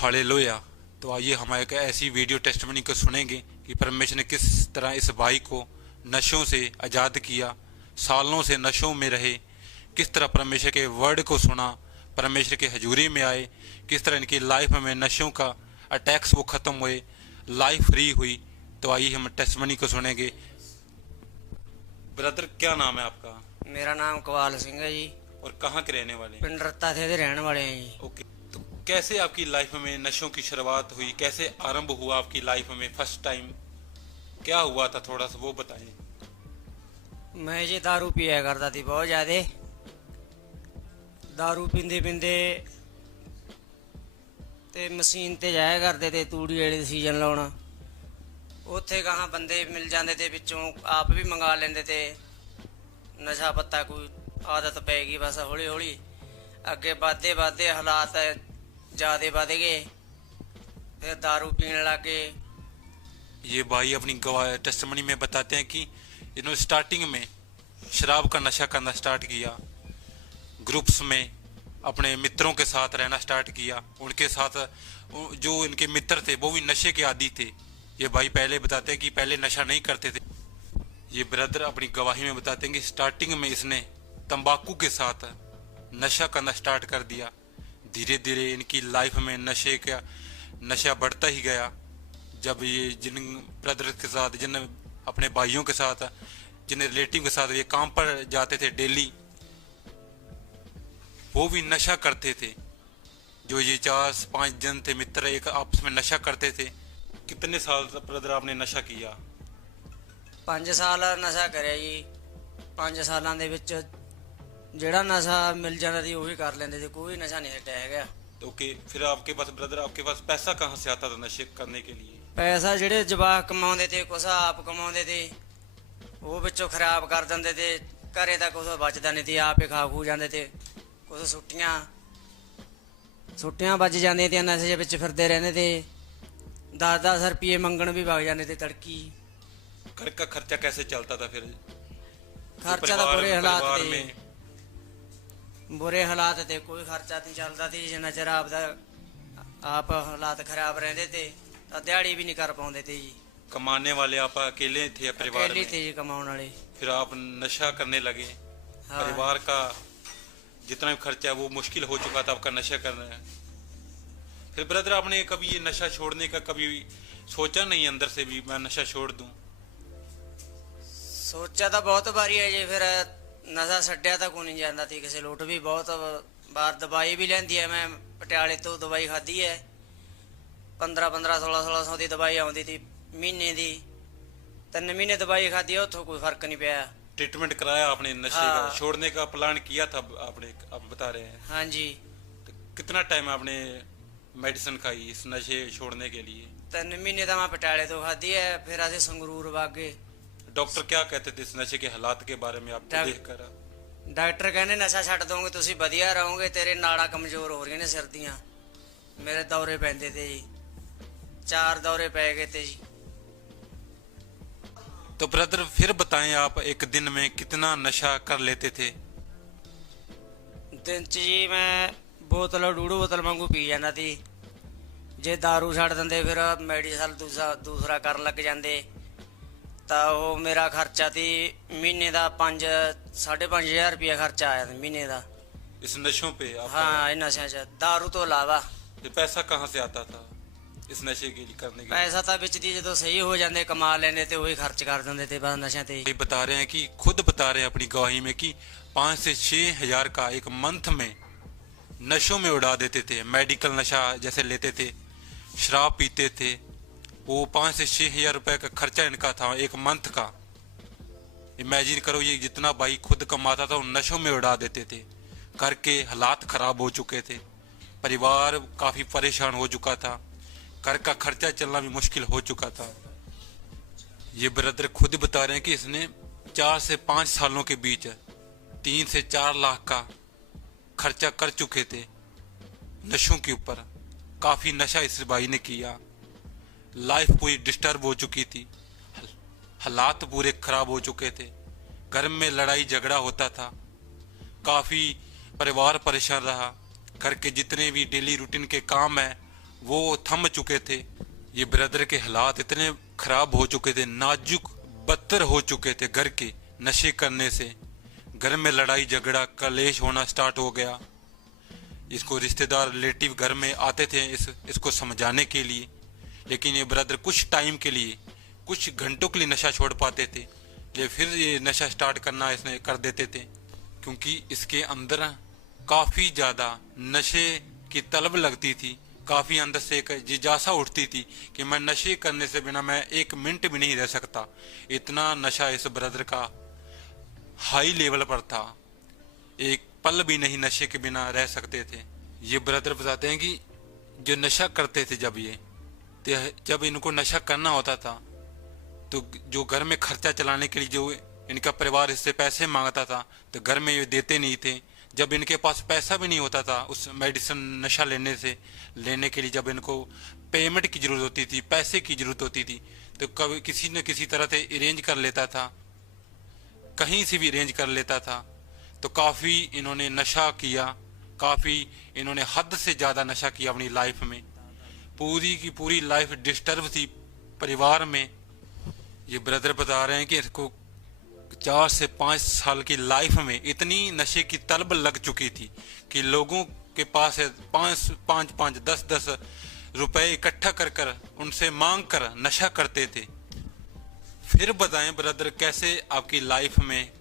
Hallelujah. तो आइए हम एक ऐसी वीडियो टेस्टिमनी को सुनेंगे कि परमेश्वर ने किस तरह इस भाई को नशों से आज़ाद किया, सालों से नशों में रहे, किस तरह परमेश्वर के वर्ड को सुना, परमेश्वर के हजूरी में आए, किस तरह इनकी लाइफ में नशों का अटैक्स वो ख़त्म हुए, लाइफ फ्री हुई। तो आइए हम टेस्टिमनी को सुनेंगे। ब्रदर, क्या नाम है आपका? मेरा नाम कवाल सिंह है जी। और कहाँ के रहने वाले हैं? पिंड रत्ता थे रहने वाले हैं जी। ओके। तो कैसे आपकी लाइफ में नशों की शुरुआत हुई, कैसे आरंभ हुआ आपकी लाइफ में फर्स्ट टाइम, क्या हुआ था, थोड़ा सा वो बताएं। मैं जी दारू पिया करता थी बहुत ज़्यादा। दारू पींदे पींदे ते मशीन ते जाया करते थे तूड़ी वाले सीजन लाउण। उत्थे कहाँ बंदे मिल जाते थे, पिछों आप भी मंगा लेंदे थे। नशा पत्ता कोई आदत पै गई, बस हौली हौली अगे बढ़ते बढ़ते हालात ज़्यादा बढ़ गए, फिर दारू पीने लगे। ये भाई अपनी गवाह टेस्टिमनी में बताते हैं कि इन्होंने स्टार्टिंग में शराब का नशा करना स्टार्ट किया, ग्रुप्स में अपने मित्रों के साथ रहना स्टार्ट किया, उनके साथ जो इनके मित्र थे वो भी नशे के आदी थे। ये भाई पहले बताते हैं कि पहले नशा नहीं करते थे। ये ब्रदर अपनी गवाही में बताते हैं कि स्टार्टिंग में इसने तंबाकू के साथ नशा करना स्टार्ट कर दिया। धीरे धीरे इनकी लाइफ में नशे का नशा बढ़ता ही गया। जब ये जिन ब्रदर के साथ, जिन अपने भाइयों के साथ, जिन रिलेटिव के साथ ये काम पर जाते थे डेली, वो भी नशा करते थे। जो ये 4-5 जन थे मित्र, एक आपस में नशा करते थे। कितने साल ब्रदर आपने नशा किया? 5 साल नशा करिਆ ਜੀ। 5 ਸਾਲਾਂ ਦੇ ਵਿੱਚ ਜਿਹੜਾ ਨਸ਼ਾ मिल जाता थी वही कर लेंदे थे, कोई नशा नहीं हटा हैगा। ओके। फिर आपके पास ब्रदर, आपके पास पैसा कहाँ से आता था नशे करने के लिए? पैसा ਜਿਹੜੇ ਜਵਾਕ ਕਮਾਉਂਦੇ ਤੇ ਕੁਛ ਆਪ ਕਮਾਉਂਦੇ ਤੇ ਉਹ ਵਿੱਚੋਂ ਖਰਾਬ ਕਰ ਦਿੰਦੇ ਤੇ ਘਰੇ ਤਾਂ ਕੁਛ ਬਚਦਾ ਨਹੀਂ ਤੇ ਆਪੇ ਖਾ ਖੂ ਜਾਂਦੇ ਤੇ ਕੁਛ ਛੁੱਟੀਆਂ ਵੱਜ ਜਾਂਦੀਆਂ ਤੇ ਨਸ਼ੇ ਵਿੱਚ ਫਿਰਦੇ ਰਹਿੰਦੇ ਤੇ 10-10 ਰੁਪਏ ਮੰਗਣ ਵੀ ਵਗ ਜਾਂਦੇ ਤੇ ਤੜਕੀ। घर का खर्चा कैसे चलता था फिर? खर्चा तो बुरे हालात थे, बुरे हालात थे, कोई खर्चा नहीं चलता थी जिन्ना चਿਰ आप हालात खराब रहते थे तो दिहाड़ी भी नहीं कर पाते थे जी। कमाने वाले आप अकेले थे परिवार अकेले में? थे जी कमाने वाले। फिर आप नशा करने लगे। हाँ। परिवार का जितना भी खर्चा वो मुश्किल हो चुका था आपका नशा करना है। फिर ब्रदर आपने कभी ये नशा छोड़ने का कभी सोचा नहीं अंदर से भी मैं नशा छोड़ दूं? सोचा तो बहुत बारी है जी, फिर नशा छड्या तो कोई नहीं जाता थी किसी लुट भी। बहुत बार दवाई भी लेंदी है, मैं पटियाले तो दवाई खाधी है। 15-15, 1600 की दवाई आती थी महीने की। 3 महीने दवाई खाधी है, उतो कोई फर्क नहीं पाया। ट्रीटमेंट कराया आपने नशे हाँ। का? छोड़ने का प्लान किया था आपने, आप बता रहे हैं? हाँ जी। तो कितना टाइम आपने मेडिसिन खाई इस नशे छोड़ने के लिए? 3 महीने तो मैं पटियाले तो खाधी है, फिर अस संगरूर भागे। डॉक्टर क्या कहते थे इस नशे के हालात के बारे में आपको देख कर? डॉक्टर कहने नशा छੱਡ ਦੋਗੇ ਤੁਸੀਂ ਵਧੀਆ ਰਹੋਗੇ, तेरे नाड़ा कमजोर हो रही ने सिर दियां। मेरे दौरे पैंदे थे जी, 4 दौरे पै गए थे जी। तो ब्रदर फिर बताएं, आप एक दिन में कितना नशा कर लेते थे? दिन च जी मैं बोतल 1.5 बोतल वांगू पी जाता थी। जे दारू छੱਡ ਦਿੰਦੇ ਫਿਰ ਮੈਡੀਸਨ दूसरा कर लग जाते ਤਾਂ ਉਹ ਮੇਰਾ ਖਰਚਾ ਤੀ ਮਹੀਨੇ ਦਾ 5-5.5 ਰੁਪਇਆ ਖਰਚਾ ਆਇਆ ਮਹੀਨੇ ਦਾ इस नशों पे आपका? हाँ, इन नशਿਆਂ 'ਚ दारू ਤੋਂ ਇਲਾਵਾ। ये पैसा कहाँ से आता था इस नशे के लिए करने के? ਪੈਸਾ ਤਾਂ ਵਿੱਚ ਦੀ ਜਦੋਂ ਸਹੀ ਹੋ ਜਾਂਦੇ ਕਮਾ ਲੈਂਦੇ ਤੇ ਉਹੀ ਖਰਚ कर ਦਿੰਦੇ ਤੇ बस नशਿਆਂ ਤੇ। ये बता रहे हैं कि खुद बता रहे हैं अपनी गवाही में कि 5 से 6 हजार का एक मंथ में नशों में उड़ा देते थे। मेडिकल नशा जैसे लेते थे, शराब पीते थे, वो 5 से 6 हजार रुपए का खर्चा इनका था एक मंथ का। इमेजिन करो, ये जितना भाई खुद कमाता था वो नशों में उड़ा देते थे। घर के हालात खराब हो चुके थे, परिवार काफी परेशान हो चुका था, घर का खर्चा चलना भी मुश्किल हो चुका था। ये ब्रदर खुद बता रहे हैं कि इसने 4 से 5 सालों के बीच 3 से 4 लाख का खर्चा कर चुके थे नशों के ऊपर। काफी नशा इस भाई ने किया, लाइफ पूरी डिस्टर्ब हो चुकी थी, हालात पूरे खराब हो चुके थे, घर में लड़ाई झगड़ा होता था, काफी परिवार परेशान रहा, घर के जितने भी डेली रूटीन के काम है वो थम चुके थे। ये ब्रदर के हालात इतने खराब हो चुके थे, नाजुक बदतर हो चुके थे घर के नशे करने से। घर में लड़ाई झगड़ा कलेश होना स्टार्ट हो गया। इसको रिश्तेदार रिलेटिव घर में आते थे इसको समझाने के लिए, लेकिन ये ब्रदर कुछ टाइम के लिए, कुछ घंटों के लिए नशा छोड़ पाते थे, ये फिर ये नशा स्टार्ट करना इसने कर देते थे, क्योंकि इसके अंदर काफ़ी ज़्यादा नशे की तलब लगती थी। काफ़ी अंदर से एक जिज्ञासा उठती थी कि मैं नशे करने से बिना मैं एक मिनट भी नहीं रह सकता। इतना नशा इस ब्रदर का हाई लेवल पर था, एक पल भी नहीं नशे के बिना रह सकते थे। ये ब्रदर बताते हैं कि जो नशा करते थे जब इनको नशा करना होता था तो जो घर में खर्चा चलाने के लिए जो इनका परिवार इससे पैसे मांगता था तो घर में ये देते नहीं थे। जब इनके पास पैसा भी नहीं होता था उस मेडिसिन नशा लेने के लिए, जब इनको पेमेंट की जरूरत होती थी, पैसे की जरूरत होती थी, तो कभी किसी न किसी तरह से अरेंज कर लेता था, कहीं से भी अरेंज कर लेता था। तो काफ़ी इन्होंने नशा किया, काफ़ी इन्होंने हद से ज़्यादा नशा किया अपनी लाइफ में। पूरी की पूरी लाइफ डिस्टर्ब थी परिवार में। ये ब्रदर बता रहे हैं कि इसको 4 से 5 साल की लाइफ में इतनी नशे की तलब लग चुकी थी कि लोगों के पास 5 10 रुपए इकट्ठा कर कर उनसे मांग कर नशा करते थे। फिर बताएं ब्रदर कैसे आपकी लाइफ में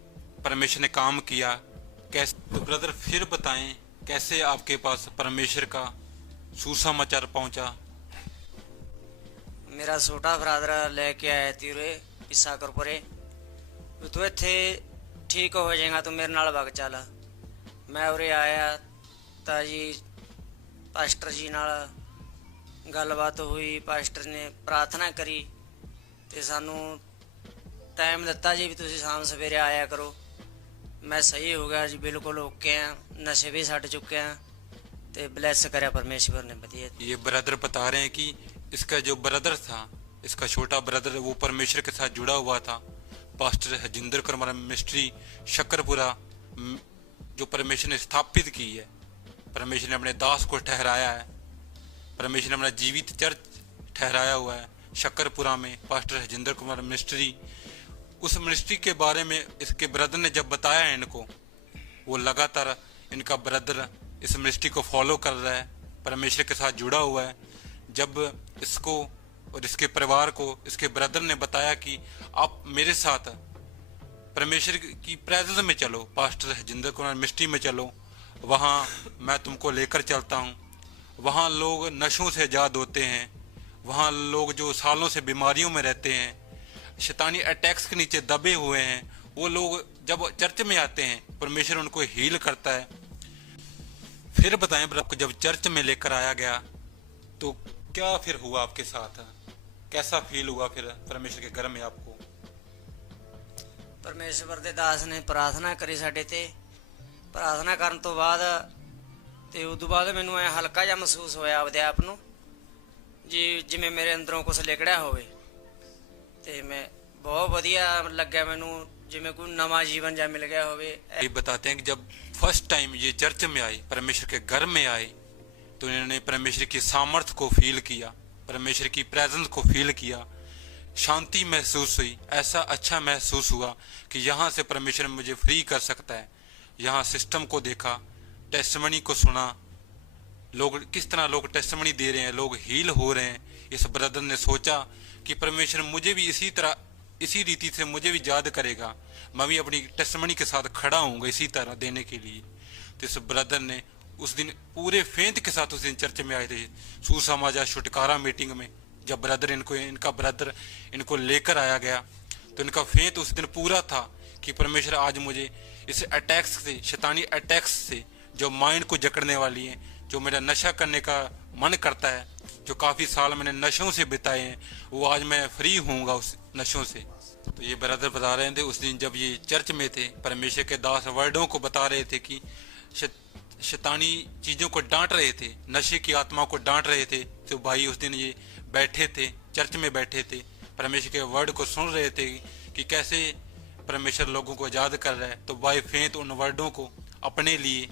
परमेश्वर ने काम किया, कैसे। तो ब्रदर फिर बताएं कैसे आपके पास परमेश्वर का सुसमाचार पहुंचा। मेरा छोटा ब्रदर लेके आया ती उरे इसाकरपुरे, तू इत्थे ठीक हो जाएगा, तू मेरे नाल वग चल। मैं उरे आया तो जी पास्टर जी नाल गलबात हुई, पास्टर ने प्रार्थना करी ते सानू टाइम दिता जी भी तुसीं शाम सवेरे आया करो। मैं सही हो गया जी, बिल्कुल ओके हैं, नशे भी छड्ड चुके हैं ते ब्लैस करया परमेश्वर ने बढ़िया। ये ब्रदर बता रहे हैं कि इसका जो ब्रदर था, इसका छोटा ब्रदर, वो परमेश्वर के साथ जुड़ा हुआ था। पास्टर हजिंदर कुमार मिस्ट्री शक्करपुरा जो परमेश्वर ने स्थापित की है, परमेश्वर ने अपने दास को ठहराया है, परमेश्वर ने अपना जीवित चर्च ठहराया हुआ है शक्करपुरा में, पास्टर हजिंदर कुमार मिस्ट्री। उस मिनिस्ट्री के बारे में इसके ब्रदर ने जब बताया है इनको, वो लगातार इनका ब्रदर इस मिनिस्ट्री को फॉलो कर रहा है, परमेश्वर के साथ जुड़ा हुआ है। जब इसको और इसके परिवार को इसके ब्रदर ने बताया कि आप मेरे साथ परमेश्वर की प्रेजेंस में चलो, पास्टर हजिंदर कुमार मिनिस्ट्री में चलो, वहाँ मैं तुमको लेकर चलता हूँ। वहाँ लोग नशों से आज़ाद होते हैं, वहाँ लोग जो सालों से बीमारियों में रहते हैं, शैतानी अटैक्स के नीचे दबे हुए हैं, वो लोग जब चर्च में आते हैं परमेश्वर उनको हील करता है। फिर बताएं आपको जब चर्च में लेकर आया गया तो क्या फिर हुआ आपके साथ, कैसा फील हुआ फिर परमेश्वर के घर में आपको? परमेश्वर दे दास ने प्रार्थना करी साडे ते, प्रार्थना करन तो बाद ते उदों बाद मैनूं ऐ हल्का जिहा महसूस होया आपदे आप नूं जी, जिवें मेरे अंदरों कुछ लिकड़िया होवे ते मैं बहुत वधिया लग्या मैनूं, जिवें कोई नवा जीवन जा मिल गया होवे। ये बताते हैं कि जब फर्स्ट टाइम ये चर्च में आए, परमेश्वर के घर में आए, तो इन्होंने परमेश्वर की सामर्थ को फील किया, परमेश्वर की प्रेजेंस को फील किया, शांति महसूस हुई, ऐसा अच्छा महसूस हुआ कि यहाँ से परमेश्वर मुझे फ्री कर सकता है। यहाँ सिस्टम को देखा, टेस्टिमनी को सुना, लोग किस तरह लोग टेस्टिमनी दे रहे हैं, लोग हील हो रहे हैं। इस ब्रदर ने सोचा कि परमेश्वर मुझे भी इसी तरह इसी रीति से मुझे भी याद करेगा, मैं भी अपनी टेस्टिमनी के साथ खड़ा हूँगा इसी तरह देने के लिए। तो इस ब्रदर ने उस दिन पूरे फेंत के साथ उस दिन चर्च में आए थे, सुसमाचार छुटकारा मीटिंग में। जब ब्रदर इनका ब्रदर इनको लेकर आया गया तो इनका फेंत उस दिन पूरा था कि परमेश्वर आज मुझे इस अटैक्स से, शैतानी अटैक्स से जो माइंड को जकड़ने वाली है, जो मेरा नशा करने का मन करता है, जो काफ़ी साल मैंने नशों से बिताए हैं, वो आज मैं फ्री होऊंगा उस नशों से। तो ये ब्रदर बता रहे थे उस दिन जब ये चर्च में थे, परमेश्वर के दास वर्डों को बता रहे थे कि शैतानी चीज़ों को डांट रहे थे, नशे की आत्मा को डांट रहे थे। तो भाई उस दिन ये बैठे थे, चर्च में बैठे थे, परमेश्वर के वर्ड को सुन रहे थे कि कैसे परमेश्वर लोगों को आज़ाद कर रहा है। तो बाय फेथ उन वर्डों को अपने लिए,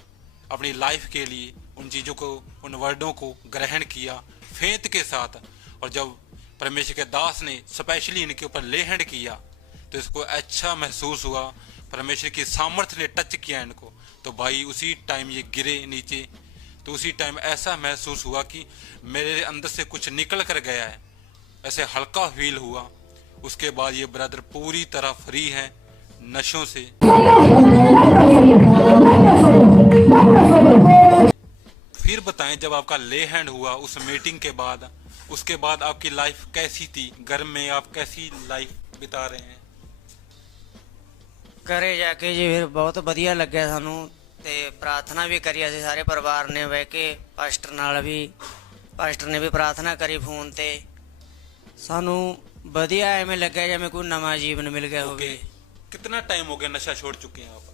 अपनी लाइफ के लिए उन चीज़ों को, उन वर्डों को ग्रहण किया, फेंत के साथ। और जब परमेश्वर के दास ने स्पेशली इनके ऊपर ले हैंड किया तो इसको अच्छा महसूस हुआ, परमेश्वर की सामर्थ्य ने टच किया इनको, तो भाई उसी टाइम ये गिरे नीचे। तो उसी टाइम ऐसा महसूस हुआ कि मेरे अंदर से कुछ निकल कर गया है, ऐसे हल्का फील हुआ। उसके बाद ये ब्रदर पूरी तरह फ्री है नशों से। फिर बताएं, जब आपका ले हैंड हुआ उस मीटिंग के बाद, उसके बाद आपकी लाइफ कैसी थी? घर में आप कैसी लाइफ बिता रहे हैं? ਘਰੇ ਜਾ ਕੇ ਜੀ ਫਿਰ ਬਹੁਤ ਵਧੀਆ ਲੱਗਿਆ ਸਾਨੂੰ, ਤੇ ਪ੍ਰਾਰਥਨਾ ਵੀ ਕਰੀ ਅਸੀਂ ਸਾਰੇ ਪਰਿਵਾਰ ਨੇ ਬਹਿ ਕੇ, ਪਾਸਟਰ ਨੇ ਵੀ ਪ੍ਰਾਰਥਨਾ ਕਰੀ ਫੋਨ ਤੇ। ਸਾਨੂੰ ਵਧੀਆ ਐਵੇਂ ਲੱਗਿਆ ਜਿਵੇਂ ਕੋਈ ਨਵਾਂ ਜੀਵਨ ਮਿਲ ਗਿਆ ਹੋਵੇ। कितना टाइम हो गया नशा छोड़ चुके हैं आप?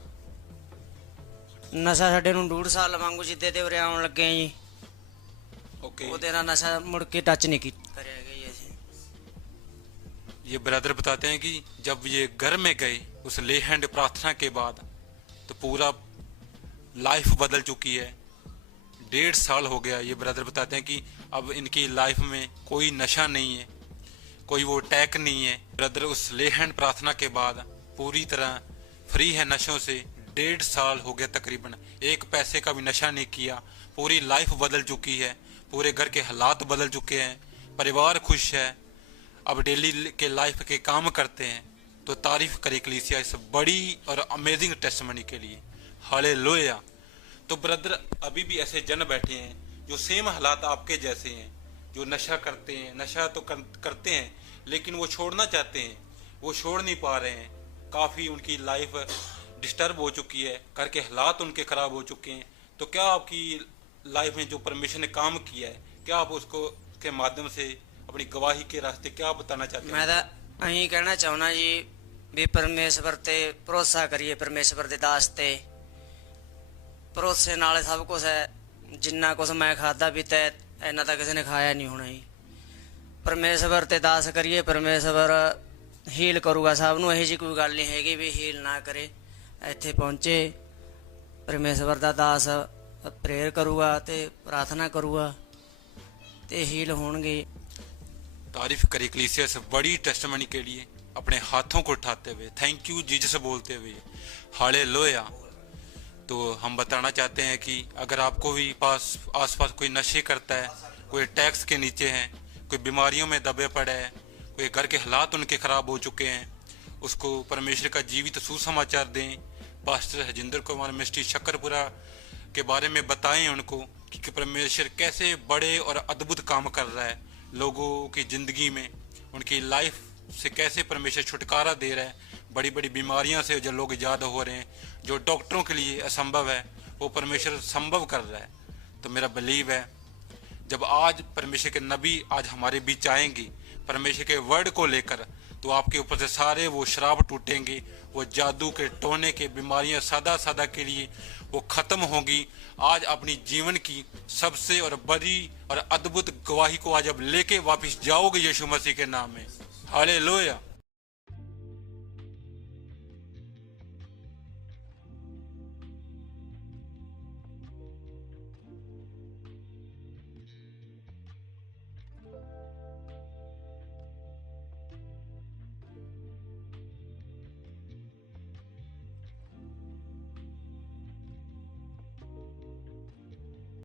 ਨਸ਼ਾ ਸਾਡੇ ਨੂੰ 2.5 ਸਾਲ ਵਾਂਗੂ ਜਿੱਦੇ ਤੇ ਉਰੇ ਆਉਣ ਲੱਗੇ ਜੀ, ओके। ਉਹਦੇ ਨਾਲ ਨਸ਼ਾ ਮੁੜ ਕੇ ਟੱਚ ਨਹੀਂ ਕਰਿਆ ਗਿਆ ਜੀ ਅਸੀਂ। ये ब्रदर बताते हैं कि जब ये घर में गए उस ले हैंड प्रार्थना के बाद तो पूरा लाइफ बदल चुकी है। 1.5 साल हो गया। ये ब्रदर बताते हैं कि अब इनकी लाइफ में कोई नशा नहीं है, कोई वो टैग नहीं है। ब्रदर उस ले हैंड प्रार्थना के बाद पूरी तरह फ्री है नशों से। 1.5 साल हो गया तकरीबन, एक पैसे का भी नशा नहीं किया। पूरी लाइफ बदल चुकी है, पूरे घर के हालात बदल चुके हैं, परिवार खुश है। अब डेली के लाइफ के काम करते हैं। तो तारीफ करे कलीसिया इस बड़ी और अमेजिंग टेस्टमनी के लिए। हालेलुया। तो ब्रदर अभी भी ऐसे जन बैठे हैं जो सेम हालात आपके जैसे हैं, जो नशा करते हैं, नशा तो करते हैं लेकिन वो छोड़ना चाहते हैं, वो छोड़ नहीं पा रहे हैं। काफ़ी उनकी लाइफ डिस्टर्ब हो चुकी है, घर के हालात उनके ख़राब हो चुके हैं। तो क्या आपकी लाइफ में जो परमेश्वर ने काम किया है, क्या आप उसको के माध्यम से अपनी गवाही के रास्ते क्या बताना चाहते हैं? ਮੈਂ ਤਾਂ ਅਸੀਂ ਕਹਿਣਾ ਚਾਹੁੰਦਾ ਜੀ ਵੀ ਪਰਮੇਸ਼ਵਰ ਤੇ ਭਰੋਸਾ ਕਰੀਏ, ਪਰਮੇਸ਼ਵਰ ਦੇ ਦਾਸ ਤੇ ਭਰੋਸੇ ਨਾਲ ਸਭ ਕੁਝ ਹੈ। ਜਿੰਨਾ ਕੁਝ ਮੈਂ ਖਾਦਾ ਪੀਤਾ ਇੰਨਾ ਤਾਂ ਕਿਸੇ ਨੇ ਖਾਇਆ ਨਹੀਂ ਹੋਣਾ ਜੀ। ਪਰਮੇਸ਼ਵਰ ਤੇ ਦਾਸ ਕਰੀਏ, ਪਰਮੇਸ਼ਵਰ ਹੀਲ ਕਰੂਗਾ ਸਭ ਨੂੰ। ਇਹੋ ਜਿਹੀ ਕੋਈ ਗੱਲ ਨਹੀਂ ਹੈਗੀ ਵੀ ਹੀਲ ਨਾ ਕਰੇ। ਇੱਥੇ ਪਹੁੰਚੇ ਪਰਮੇਸ਼ਵਰ ਦਾ ਦਾਸ ਪ੍ਰੇਅਰ ਕਰੂਗਾ ਤੇ ਪ੍ਰਾਰਥਨਾ ਕਰੂਗਾ ਤੇ ਹੀਲ ਹੋਣਗੇ। तारीफ करे कलीसिया से बड़ी टेस्टमनी के लिए, अपने हाथों को उठाते हुए थैंक यू जीसस बोलते हुए हालेलुया। तो हम बताना चाहते हैं कि अगर आपको भी आसपास कोई नशे करता है, कोई टैक्स के नीचे है, कोई बीमारियों में दबे पड़े है, कोई घर के हालात उनके ख़राब हो चुके हैं, उसको परमेश्वर का जीवित सुसमाचार दें। पास्टर हजिंदर कुमार मिस्ट्री शक्करपुरा के बारे में बताएं उनको कि परमेश्वर कैसे बड़े और अद्भुत काम कर रहा है लोगों की ज़िंदगी में, उनकी लाइफ से कैसे परमेश्वर छुटकारा दे रहा है। बड़ी बड़ी बीमारियां से जो लोग ईजाद हो रहे हैं, जो डॉक्टरों के लिए असंभव है वो परमेश्वर संभव कर रहा है। तो मेरा बिलीव है जब आज परमेश्वर के नबी आज हमारे बीच आएंगे परमेश्वर के वर्ड को लेकर, तो आपके ऊपर से सारे वो श्राप टूटेंगे, वो जादू के टोने के बीमारियां सादा के लिए वो खत्म होगी। आज अपनी जीवन की सबसे और बड़ी और अद्भुत गवाही को आज अब लेके वापस जाओगे यीशु मसीह के नाम में। हालेलुया।